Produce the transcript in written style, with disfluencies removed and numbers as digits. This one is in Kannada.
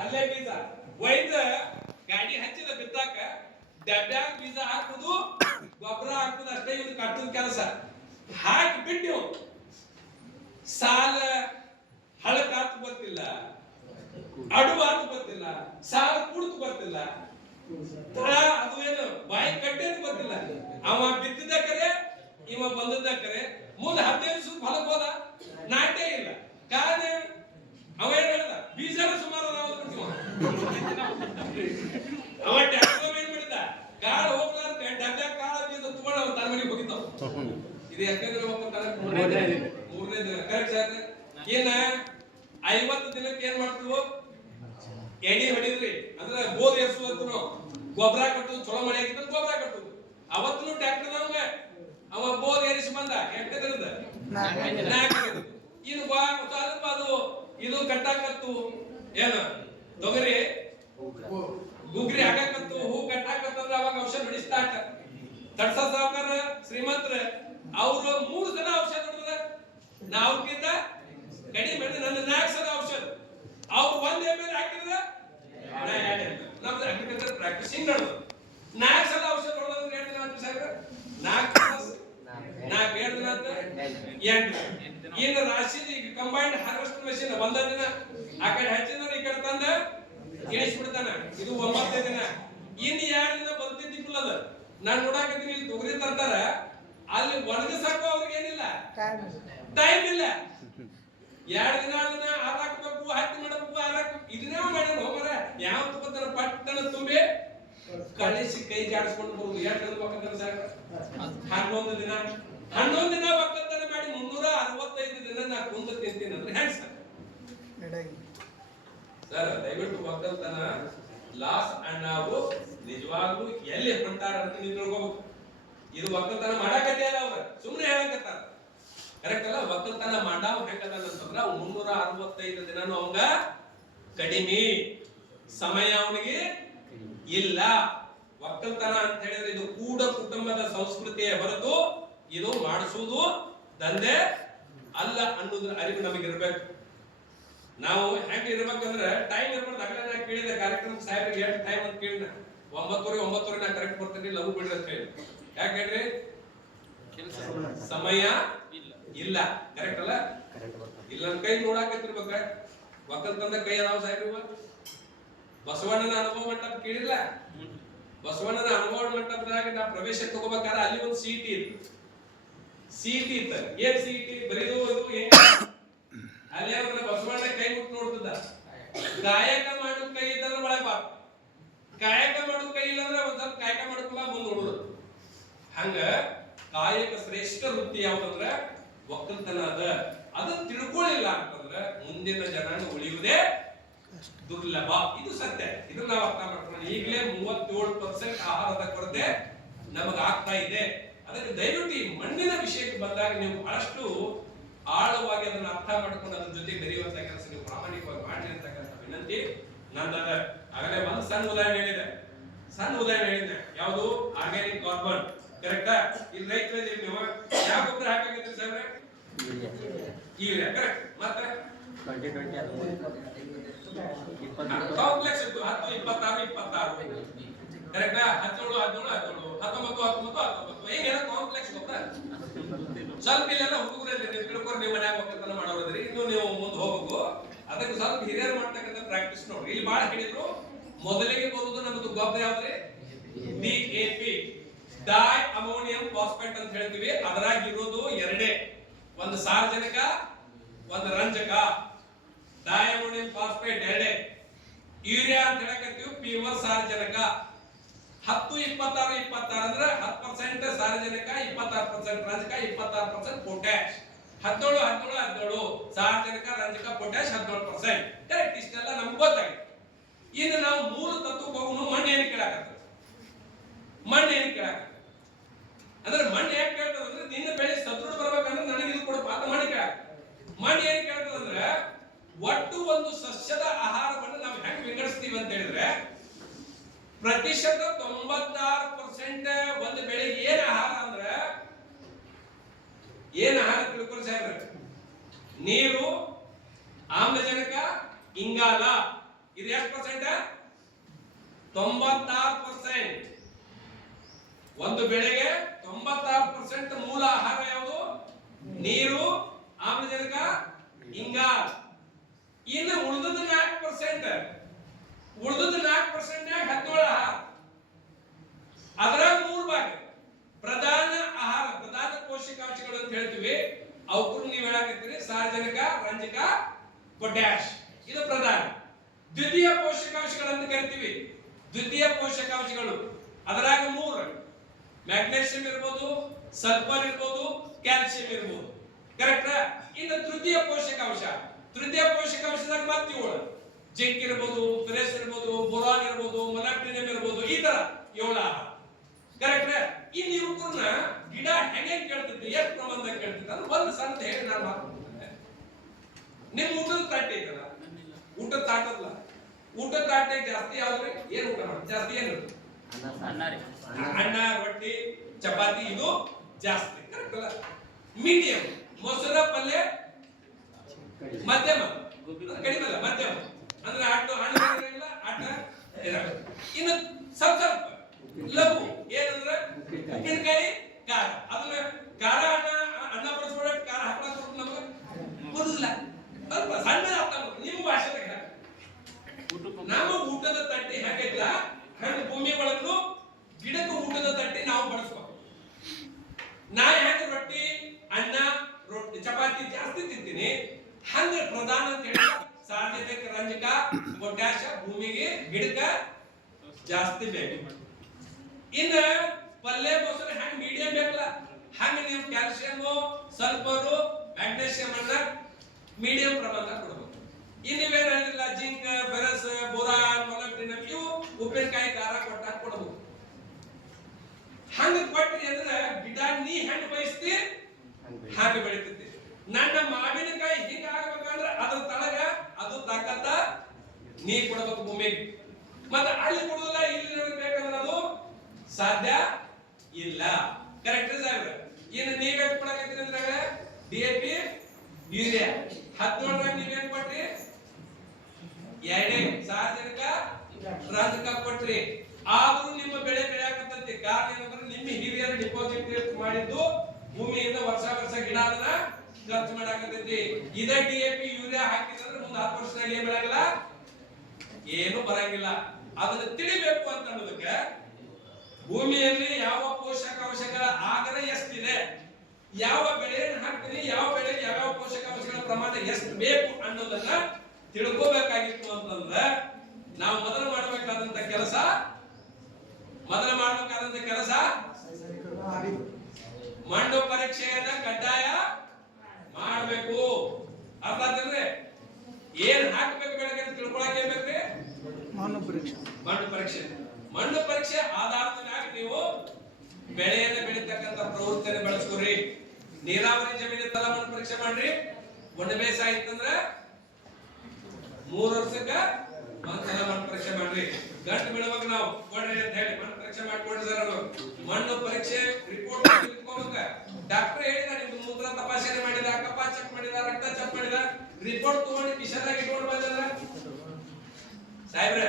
ಅಲ್ಲೇ ಬೀಜ ಒಯ್ದ ಗಾಡಿ ಹಚ್ಚಿದ ಬಿತ್ತಾಕ ಡಬ್ಯಾಗ ಬೀಜ ಹಾಕುದು ಗೊಬ್ಬರ ಹಾಕುದು ಅಷ್ಟೇ ಇವ್ರು ಕಟ್ಟದ ಕೆಲಸ ಹಾಕಿ ಬಿಟ್ಟು ಸಾಲ ಹಳಕಾತ್ ಗೊತ್ತಿಲ್ಲ, ಅಡುವಾತ್ ಗೊತ್ತಿಲ್ಲ, ಸಾಲ ಕುಡ್ತು ಗೊತ್ತಿಲ್ಲ, ತಳ ಅದು ಏನು ಬಾಯಿ ಕಟ್ಟೇದು ಗೊತ್ತಿಲ್ಲ. ಅವ ಬಿತ್ತಿದ ಕರೆ ಇವ ಬಂದದ ಕರೆ ಮುಂದೆ 15 ದಿವಸ ಹೊಲಕ್ಕೆ ಹೋದ ನಾಟೇ ಇಲ್ಲ. ಕಾರಣ ಅವ ಏನ್ ಹೇಳ್ದ ಬೀಜನ ಸುಮಾರು ಅವ ಟ್ಯಾಕ್ಟರ್ ಏನ್ ಮಾಡಿದ ಕಾಳು ಹೋಗ್ಲಾರ್ದೆ ಡಬ್ಬ್ಯಾಗ ಕಾಳು ಬೀಜ ತಗೊಂಡು ಅವ ತನ್ನ ಮನೆಗೆ ಹೋಗಿದ್ದಾವ. ಇದು ಯಾಕಂದ್ರೆ ಮೂರನೇ ದಿನ ಕರೆಕ್ಟ್ ಸರ್. ಏನ 50 ದಿನಕ್ಕೆ ಏನ್ ಮಾಡ್ತೀವೋ ಎಡಿ ಹೊಡಿದ್ರಿ ಅಂದ್ರೆ ಬೋದ್ ಎರ್ಸುವತ್ತು ಗೊಬ್ಬರ ಕಟ್ಟುದು, ಚೊಲೋ ಮಳೆ ಆಗಿತ್ತು ಗೊಬ್ಬರ ಕಟ್ಟುದು. ಅವತ್ತು ಟ್ಯಾಕ್ಟರ್ ನಮ್ಗೆ ಅವ ಬೋದ್ ಏರಿಸಿ ಬಂದ ಎಂಟು ದಿನದ 4 ದಿನ ಇನ್ನು ಅದು ಇದು ಕಟ್ಟಾಕತ್ತು ಏನು ತೊಗರಿ ಗುಗ್ರಿ ಹಾಕಕತ್ತು, ಹೂ ಕಟ್ಟಾಕತ್ತಂದ್ರೆ ಅವಾಗ ಔಷಧ ಹೊಡಿಸ್ತಾಕ. ತಡ್ಸ ಸಾವುಕಾರ ಶ್ರೀಮಂತರ ಅವರು 3 ಸಲ ಔಷಧ ಹೊಡೆದ್ರ ನಾವ್ಕಿಂತ ಕಡಿಮೆ ನನ್ನ 4 ಸಲ ಔಷಧ. ಅವ್ರು 1 ml ಹಾಕಿದ್ರೆ ನಮ್ದು ಅಗ್ರಿಕಲ್ಚರ್ ಪ್ರಾಕ್ಟೀಸಿಂಗ್ ನಡೆದು 4 ಸಲ ಔಷಧ ಹೊಡೆದ್ರೆ 2 ದಿನ ಅಂತ ಸಾಹೇಬ್ರ 4 2 ದಿನ ಅಂತ 8 ದಿನ. ಇನ್ನು ರಾಶಿ ಕಂಬೈನ್ಡ್ ಹಾರ್ವೆಸ್ಟ್ ಮಷೀನ್ 1 ದಿನ ಆ ಕಡೆ ಹಚ್ಚಿದ್ರೆ ಈ ಕಡೆ ತಂದ ಇಳಿಸ್ಬಿಡ್ತಾನ. ಇದು 9 ದಿನ. ಇನ್ನು 2 ದಿನ ಬಂದಿದ್ದಿಲ್ಲ ಅದ ನಾನು ನೋಡಾಕತ್ತೀನಿ. ಇಲ್ಲಿ ತೊಗರಿ ತಂತಾರ ಅಲ್ಲಿ ಒಣಗಿಸಾಕು ಅವ್ರಿಗೆ ಏನಿಲ್ಲ ಟೈಮ್ ಇಲ್ಲ. 2 ದಿನ ಅದನ್ನ ಹಾರಾಕ್ಬೇಕು, ಹತ್ತಿ ಮಾಡಬೇಕು, ಹಾರಾಕ್ಬೇಕು. ಇದನ್ನೇ ಮಾಡ್ಯಾನ ಹೋಗರ ಯಾವ ತಗೋತಾರ ಪಟ್ಟಣ ತುಂಬಿ ಕಳಿಸಿ ಕೈ ಜಾಡಿಸ್ಕೊಂಡು ಬರುದು. ಎಷ್ಟು ಒಕ್ಕಲ್ತನ ಸಾಹೇಬ್ರ 11 ದಿನ 11 ದಿನ ಒಕ್ಕಲ್ತನ ಮಾಡಿ 365 ದಿನ ನಾ ಕುಂದ ತಿಂತೀನಿ ಅಂದ್ರೆ ಹೆಂಗ್ ಸರ್? ಸರ್ ದಯವಿಟ್ಟು ಒಕ್ಕಲ್ತನ ಲಾಸ್ ಅಂಡ್ ನಾವು ನಿಜವಾಗ್ಲೂ ಎಲ್ಲಿ ಹೊಂಟಾರ ಅಂತ ನೀವು ತಿಳ್ಕೋಬೇಕು. ಇದು ಒಕ್ಕಲ್ತನ ಮಾಡಾಕತ್ತೆ ಅಲ್ಲ, ಅವ್ರ ಸುಮ್ಮನೆ ಹೇಳಕತ್ತಾರ. ಕರೆಕ್ಟ್ ಅಲ್ಲ? ಒಕ್ಕಲ್ತನ ಮಾಡಾವ್ ಹೆಂಗದ ಅಂತಂದ್ರ 365 ದಿನನೂ ಅವಂಗ ಕಡಿಮೆ ಸಮಯ ಅವನಿಗೆ ಇಲ್ಲ. ಒಕ್ಕಲ್ತನ ಅಂತ ಹೇಳಿದ್ರೆ ಇದು ಕೂಡ ಕುಟುಂಬದ ಸಂಸ್ಕೃತಿಯ ಹೊರತು ಇದು ಮಾಡಿಸುವುದು ದಂಧೆ ಅಲ್ಲ ಅನ್ನೋದ್ರ ಅರಿವು ನಮಗಿರ್ಬೇಕು. ನಾವು ಹೆಂಗೆ ಇರ್ಬೇಕಂದ್ರೆ ಟೈಮ್ ಇರ್ಬಾರ್ದು. ಆಗಲೇ ನಾ ಕೇಳಿದ ಕಾರ್ಯಕ್ರಮ ಸಾಹೇಬ್ರಿಗೆ ಎಷ್ಟು ಟೈಮ್ ಅಂತ ಕೇಳಿದ 9:30 ನಾ ಕರೆಕ್ಟ್ ಬರ್ತೀನಿ ಲಘು ಬಿಡ್ರಿ ಅಂತ ಹೇಳಿ. ಯಾಕೆ ಹೇಳ್ರಿ? ಸಮಯ ಇಲ್ಲ. ಕರೆಕ್ಟ್ ಅಲ್ಲ? ಇಲ್ಲ ನನ್ನ ಕೈ ನೋಡಾಕತ್ತಿರ್ಬೇಕ. ಒಕ್ಕಲ್ತನದ ಕೈ ಅದಾವ ಸಾಹೇಬ್ರಿವ. ಬಸವಣ್ಣನ ಅನುಭವ ಮಂಟಪ ಕೇಳಿಲ್ಲ? ಬಸವಣ್ಣನ ಅನುಭವ ಮಂಟಪದಾಗ ನಾ ಪ್ರವೇಶ ತಗೋಬೇಕಾದ್ರೆ ಅಲ್ಲಿ ಒಂದು ಸಿಟಿ ಇತ್ತು. ಸಿಟಿ ಇತ್ತು. ಏನ್ ಸಿಟಿ ಬರೀದು ಇದು ಅಲ್ಲಿ ಅವ್ರ ಬಸವಣ್ಣ ಕೈ ಮುಟ್ಟು ನೋಡ್ತದ. ಕಾಯಕ ಮಾಡು ಕೈ ಇದ್ದಂದ್ರೆ ಒಳಗೆ ಬಾ, ಕಾಯಕ ಮಾಡು ಕೈ ಇಲ್ಲ ಅಂದ್ರೆ ಒಂದ್ ಸ್ವಲ್ಪ ಕಾಯಕ ಮಾಡ್ಕೊಲ್ಲ ಮುಂದೆ ನೋಡುದು. ಹಂಗ ಕಾಯಕ ಶ್ರೇಷ್ಠ ವೃತ್ತಿ ಯಾವ್ದಂದ್ರೆ ಒಕ್ಕಲ್ತನ ಅದ. ಅದನ್ನ ತಿಳ್ಕೊಳ್ಳಿಲ್ಲ ಅಂತಂದ್ರೆ ಮುಂದಿನ ಜನಾಂಗ ಉಳಿಯುವುದೇ ದುರ್ಲಭ. ಇದು ಸತ್ಯ. ಇದನ್ನ ನಾವು ಅರ್ಥ ಮಾಡ್ಕೊಂಡು ಈಗಲೇ 37% ಆಹಾರದ ಕೊರತೆ ನಮಗ ಆಗ್ತಾ ಇದೆ. ಅದಕ್ಕೆ ದಯವಿಟ್ಟು ಈ ಮಣ್ಣಿನ ವಿಷಯಕ್ಕೆ ಬಂದಾಗ ನೀವು ಬಹಳಷ್ಟು ಆಳವಾಗಿ ಅದನ್ನ ಅರ್ಥ ಮಾಡ್ಕೊಂಡು ಅದ್ರ ಜೊತೆ ಬೆರೆಯುವಂತ ಕೆಲಸ ನೀವು ಪ್ರಾಮಾಣಿಕವಾಗಿ ಮಾಡ್ಲಿ ಅಂತಕ್ಕಂಥ ವಿನಂತಿ ನಂದದ. ಆಗಲೇ ಒಂದು ಸಣ್ಣ ಉದಾಹರಣೆ ಹೇಳಿದ್ದೆ. ಯಾವುದು? Organic carbon. ಕರೆಕ್ಟಾ? ಇಲ್ಲಿ ರೈತರಲ್ಲಿ ನೀವು ಯಾವ ಗೊಬ್ಬರ ಹಾಕಾಗಿದ್ರಿ ಸಾಹೇಬ್ರೆ? ಯೂರಿಯಾ. ಕರೆಕ್ಟ್. ಮತ್ತೆ ಕಾಂಪ್ಲೆಕ್ಸ್ ಇತ್ತು 10 26 ಕರೆಕ್ಟಾ? 17 19 ಏನೇನೋ ಕಾಂಪ್ಲೆಕ್ಸ್ ಗೊಬ್ಬರ. ಸ್ವಲ್ಪ ಇಲ್ಲೆಲ್ಲ ಹುಡುಗರಲ್ಲಿ ನೀವು ತಿಳ್ಕೊಂಡು ನಿಮ್ಮ ಮನ್ಯಾಗ ಒಕ್ಕಲ್ತನ ಮಾಡೋದ್ರಿ. ಇನ್ನು ನೀವು ಮುಂದೆ ಹೋಗ್ಬೇಕು. ಅದಕ್ಕೆ ಸ್ವಲ್ಪ ಹಿರಿಯರು ಮಾಡ್ತಕ್ಕಂಥ ಪ್ರಾಕ್ಟೀಸ್ ನೋಡ್ರಿ. ಇಲ್ಲಿ ಬಹಳ ಹೇಳಿದ್ರು. ಮೊದಲಿಗೆ ಬರುವುದು ನಮ್ಮದು ಗೊಬ್ಬರ ಯಾವ್ದ್ರಿ? DAP, ಡೈ ಅಮೋನಿಯಂ ಫಾಸ್ಫೇಟ್ ಅಂತ ಹೇಳ್ತೀವಿ. ಅದರಾಗ ಇರೋದು 2, ಒಂದು ಸಾರಜನಕ, ಒಂದು ರಂಜಕ. Di ammonium phosphate 2. ಯೂರಿಯಾ ಅಂತ ಹೇಳಕತ್ತೀವಿ ಪ್ಯೂರ್ ಸಾರಜನಕ. 10 26 26 ಅಂದ್ರೆ 10% ಸಾರಜನಕ, 26% ರಂಜಕ, 26% ಪೊಟ್ಯಾಶ್. 17 17 17 ಸಾರಜನಕ, ರಂಜಕ, ಪೊಟ್ಯಾಶ್ 17%. ಕರೆಕ್ಟ್. ಇಷ್ಟೆಲ್ಲ ನಮ್ಗೆ ಗೊತ್ತಾಗಿದೆ. ಈಗ ನಾವು ಮೂಲ ತತ್ವಕ್ಕೆ ಹೋಗೋಣ. ಮಣ್ಣು ಏನು ಕೇಳಾಕತ್ತ? ಅಂದ್ರೆ ಮಣ್ಣು ಯಾಕೆ ಕೇಳ್ತದ ಅಂದ್ರೆ ನಿನ್ನ ಬೆಳೆ ಸದೃಢ ಬರ್ಬೇಕಂದ್ರೆ ನನಗೆ ಇದು ಕೊಡಪ್ಪ ಅಂತ ಮಣ್ಣು ಕೇಳ. ಮಣ್ಣು ಏನ್ ಕೇಳ್ತದಂದ್ರೆ ಒಟ್ಟು ಒಂದು ಸಸ್ಯದ ಆಹಾರವನ್ನು ನಾವು ಹೆಂಗ್ ವಿಂಗಡಿಸ್ತೀವಿ ಅಂತ ಹೇಳಿದ್ರೆ ಪ್ರತಿಶತ 96% ಒಂದು ಬೆಳೆಗೆ ಏನ್ ಆಹಾರ ಅಂದ್ರೆ ಏನ್ ಆಹಾರ ತಿಳ್ಕೊಳ್ಳಿ ಸಾಹೇಬ್ರೆ? ನೀರು, ಆಮ್ಲಜನಕ, ಇಂಗಾಲ ಇದು ಎಷ್ಟು ಪರ್ಸೆಂಟ್? 96%. ಒಂದು ಬೆಳೆಗೆ 96% ಮೂಲ ಆಹಾರ ಯಾವುದು? ನೀರು, ಆಮ್ಲಜನಕ, ಇಂಗಾಲ. ಇನ್ನು ಉಳಿದದ 4%, ಉಳಿದದ 4% 17 ಆಹಾರ. ಅದರ 3 ಭಾಗ ಪ್ರಧಾನ ಆಹಾರ, ಪ್ರಧಾನ ಪೋಷಕಾಂಶಗಳು ಅಂತ ಹೇಳ್ತೀವಿ. ಅವಕ್ಕೂ ನೀವು ಹೇಳಕತ್ತೀರಿ ಸಾರಜನಕ, ರಂಜಕ, ಪೊಟ್ಯಾಶ್, ಇದು ಪ್ರಧಾನ. ದ್ವಿತೀಯ ಪೋಷಕಾಂಶಗಳು ಅಂತ ಕರಿತೀವಿ. ದ್ವಿತೀಯ ಪೋಷಕಾಂಶಗಳು ಅದರಾಗ 3: ಮ್ಯಾಗ್ನೀಷಿಯಂ ಇರ್ಬೋದು, ಸಲ್ಫರ್ ಇರ್ಬೋದು, ಕ್ಯಾಲ್ಸಿಯಂ ಇರ್ಬೋದು. ಕರೆಕ್ಟ್? ಇನ್ನು ತೃತೀಯ ಪೋಷಕಾಂಶ, ತೃತೀಯ ಪೋಷಕಾಂಶದಾಗ ಮತ್ತೆ 7: ಜಿಂಕ್ ಇರ್ಬೋದು, ಫೆರಸ್ ಇರ್ಬೋದು, ಬೋರಾನ್ ಇರ್ಬೋದು, ಮೊಲಾಬ್ಡಿನಮ್ ಇರ್ಬೋದು. ಈ ತರ 7 ಆಹಾರ. ಕರೆಕ್ಟ್? ಇನ್ನು ಇವಕ್ಕೂರ್ನ ಗಿಡ ಹೆಂಗೆ ಕೇಳ್ತಿತ್ತು, ಎಷ್ಟು ಪ್ರಮಾಣದಾಗ ಕೇಳ್ತಿತ್ತು ಅಂದ್ರೆ ಒಂದು ಸಣ್ಣ ಹೇಳಿ ನಾನು ಮಾತಾಡ್ತೀನಿ. ನಿಮ್ ಊಟದ ತಾಟೆ ಐತಲ್ಲ, ಊಟದ ತಾಟಲ್ಲ, ಊಟದ ತಾಟೆ ಜಾಸ್ತಿ ಯಾವ್ದ್ರಿ? ಏನ್ ಊಟ ಮಾಡಿ ಜಾಸ್ತಿ? ಏನು? ಅನ್ನ, ರೊಟ್ಟಿ, ಚಪಾತಿ, ಇದು ಜಾಸ್ತಿ. ಕರೆಕ್ಟ್ ಅಲ್ಲ? ಮೀಡಿಯಂ ಮೊಸರ, ಪಲ್ಯ ಮಧ್ಯಮ, ಕಡಿಮೆ ಅಲ್ಲ, ಮಧ್ಯಮ ಅಂದ್ರೆ ಅಟ್ಟು ಹಣ್ಣು ಇಲ್ಲ, ಅಟ್ಟ ಇರಲ್ಲ. ಇನ್ನು ಸ್ವಲ್ಪ ಸ್ವಲ್ಪ ಲಘು ಏನಂದ್ರೆ ಉಪ್ಪಿನಕಾಯಿ, ಖಾರ. ಅದನ್ನ ಖಾರ ಅನ್ನ ಬಡಿಸ್ಕೊಳ ಖಾರ ಹಾಕೋದು ನಮ್ಗೆ ಬರುದಿಲ್ಲ, ಸ್ವಲ್ಪ ಸಣ್ಣ ಅರ್ಥ ನಿಮ್ಮ ಭಾಷೆದಾಗ. ನಮ್ಮ ಊಟದ ತಟ್ಟೆ ಹೇಗಿಲ್ಲ, ಹಣ್ಣು ಭೂಮಿ ಒಳಗೂ ಗಿಡಕ್ಕೆ ಊಟದ ತಟ್ಟೆ ನಾವು ಬಳಸ್ಬೇಕು. ನಾ ಹೆಂಗ ರೊಟ್ಟಿ, ಅನ್ನ, ರೊಟ್ಟಿ, ಚಪಾತಿ ಜಾಸ್ತಿ ತಿಂತೀನಿ, ಹಂಗ ಪ್ರಧಾನ ಅಂತ ಹೇಳಿ ಸಾರಜನಕ, ರಂಜಕ, ಪೊಟ್ಯಾಶ ಭೂಮಿಗೆ, ಗಿಡಕ್ಕ ಜಾಸ್ತಿ ಬೇಕು. ಇನ್ನ ಪಲ್ಯ, ಮೊಸರು ಹೆಂಗ್ ಮೀಡಿಯಂ ಬೇಕಲ್ಲ, ಹಂಗ ನೀವು ಕ್ಯಾಲ್ಸಿಯಂ, ಸಲ್ಫರ್, ಮ್ಯಾಗ್ನೀಷಿಯಂ ಅನ್ನ ಮೀಡಿಯಂ ಪ್ರಮಾಣದಾಗ ಕೊಡಬೇಕು. ಇನ್ನಿವೇನು ಹೇಳಿಲ್ಲ, ಜಿಂಕ್, ಫೆರಸ್, ಬೋರಾನ್, ಮೊಲಾಬ್ಡಿನಮ್, ಇವು ಉಪ್ಪಿನಕಾಯಿ, ಖಾರ ಕೊಟ್ಟಾಗ ಕೊಡಬೇಕು. ಹಂಗ ಕೊಟ್ರಿ ಅಂದ್ರೆ ಗಿಡ ನೀ ಹೆಂಗ್ ಬಯಸ್ತಿ ಹಾಗೆ ಬೆಳಿತೈತಿ. ನನ್ನ ಮಾವಿನಕಾಯಿ ಹೀಗ ಆಗ್ಬೇಕಂದ್ರೆ ಅದ್ರ ತಳಗ ಅದು ತಾಕತ್ತ ನೀ ಕೊಡಬೇಕು ಭೂಮಿಗೆ. ಮತ್ತೆ ಅಲ್ಲಿ ಕೊಡುದಿಲ್ಲ, ಇಲ್ಲಿ ಬೇಕಂದ್ರೆ ಅದು ಸಾಧ್ಯ ಇಲ್ಲ. ಕರೆಕ್ಟ್ ಸಾಹೇಬ್ರ? ಇನ್ನು ನೀವೇನ್ ಕೊಡಕತ್ತೀರಿ ಅಂದ್ರಾಗ DAP, ಯೂರಿಯಾ 17 ನೀವೇನ್ ಕೊಟ್ರಿ? 2 ಸಾರಜನಕ, ರಂಜಕ ಕೊಟ್ರಿ. ಆದ್ರೂ ನಿಮ್ಮ ಬೆಳೆ ಬೆಳೆಯಾಕತ್ತೈತಿ. ಕಾರಣ ಏನಂದ್ರೆ ನಿಮ್ಮ ಹಿರಿಯರು ಡಿಪಾಸಿಟ್ ಮಾಡಿದ್ದು ಭೂಮಿಯಿಂದ ವರ್ಷ ವರ್ಷ ಗಿಡ ಅದನ್ನ ಖರ್ಚು ಮಾಡಾಕತ್ತೈತಿ. ಇದೇ DAP, ಯೂರಿಯಾ ಹಾಕಿದ್ರೆ ಮುಂದೆ 10 ವರ್ಷದಾಗ ಏನ್ ಬೆಳಗಲ್ಲ, ಏನು ಬರಂಗಿಲ್ಲ. ಅದನ್ನ ತಿಳಿಬೇಕು ಅಂತ ಅನ್ನೋದಕ್ಕೆ ಭೂಮಿಯಲ್ಲಿ ಯಾವ ಪೋಷಕಾಂಶಗಳ ಆಗರ ಎಷ್ಟಿದೆ, ಯಾವ ಬೆಳೆಯನ್ನು ಹಾಕ್ತೀನಿ, ಯಾವ ಬೆಳೆಗೆ ಯಾವ ಪೋಷಕಾಂಶಗಳ ಪ್ರಮಾಣ ಎಷ್ಟು ಬೇಕು ಅನ್ನೋದನ್ನ ತಿಳ್ಕೋಬೇಕಾಗಿತ್ತು ಅಂತಂದ್ರೆ ನಾವು ಮೊದಲು ಮಾಡಬೇಕಾದಂತ ಕೆಲಸ ಮಣ್ಣು ಪರೀಕ್ಷೆಯನ್ನ ಕಡ್ಡಾಯ ಮಾಡಬೇಕು. ಅರ್ಥ ಆಯ್ತಂದ್ರೆ ಏನ್ ಹಾಕ್ಬೇಕು ಬೆಳಗ್ಗೆ ಅಂತ ತಿಳ್ಕೊಳಕ್ಕೆ ಏನ್ ಬೇಕ್ರಿ? ಮಣ್ಣು ಪರೀಕ್ಷೆ. ಮಣ್ಣು ಪರೀಕ್ಷೆ ಆಧಾರದ ಮ್ಯಾಗ ನೀವು ಬೆಳೆಯನ್ನ ಬೆಳಿತಕ್ಕಂತ ಪ್ರವೃತ್ತಿಯನ್ನು ಬೆಳೆಸ್ಕೋರಿ. ನೀರಾವರಿ ಜಮೀನಿತ್ತಲ್ಲ ಮಣ್ಣು ಪರೀಕ್ಷೆ ಮಾಡ್ರಿ. ಒಣ ಬೇಸಾಯ ಇತ್ತಂದ್ರ 3 ವರ್ಷಕ್ಕ ಒಂದ್ಸಲ ಮಣ್ಣು ಪರೀಕ್ಷೆ ಮಾಡ್ರಿ. ಗಂಟು ಬೀಳುವಾಗ ನಾವು ಕೊಡ್ರಿ ಅಂತ ಹೇಳಿ ಮಣ್ಣು ಪರೀಕ್ಷೆ ಮಾಡ್ಕೊಡ್ರಿ ಸರ್. ಮಣ್ಣು ಪರೀಕ್ಷೆ ರಿಪೋರ್ಟ್ ತಿಳ್ಕೊಬೇಕ. ಡಾಕ್ಟರ್ ಹೇಳಿದ ನಿಮ್ದು ಮೂತ್ರ ತಪಾಸಣೆ ಮಾಡಿದ, ಕಫ ಚೆಕ್ ಮಾಡಿದ, ರಕ್ತ ಚೆಕ್ ಮಾಡಿದ, ರಿಪೋರ್ಟ್ ತಗೊಂಡು ಕಿಶನ್ದಾಗ ಇಟ್ಕೊಂಡು ಬಂದ್ರ ಸಾಹೇಬ್ರೆ